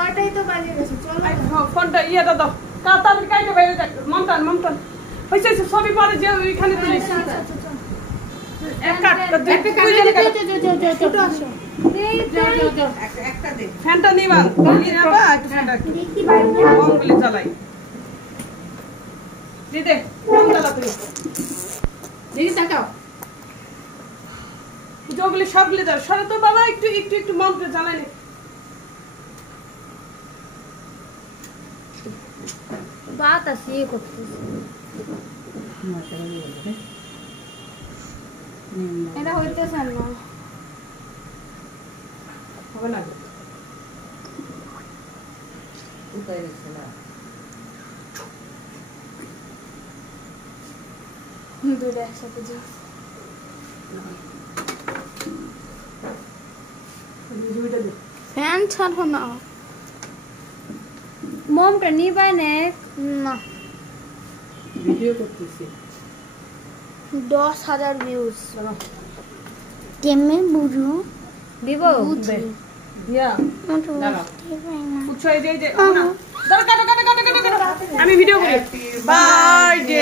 9টাই তো বাজে গেছে চলো ফোনটা ইয়েটা দাও কাতার কাইতে বাইরে যাক মমতান হইছে সবই পরে যে ওইখানে তুলিস এক কাট দুই জনে কাট ছোট আসো একটা দে ফ্যানটা নিবা নিবা একটু ফ্যানটা দেখি বাইরে বলে জ্বালাই দিদে কম জ্বালা তুই দেখি তাকাও যোগলি সবগুলি দাও সরে তো বাবা একটু মন্ত্র জ্বালাই নে বাত আছে করতেছে এটা হইতেছে না হবে না উতাই গেছে না দুটো একসাথে যে ফ্যান ছাড়ো না মমটা নিবাই না ভিডিও করতেছি 10,000 ভিউজ কেমনে বুঝু দিব দিয়া দাঁড়াও কুছাই যাই যে না দাঁড়া কাটো আমি ভিডিও করি বার্থডে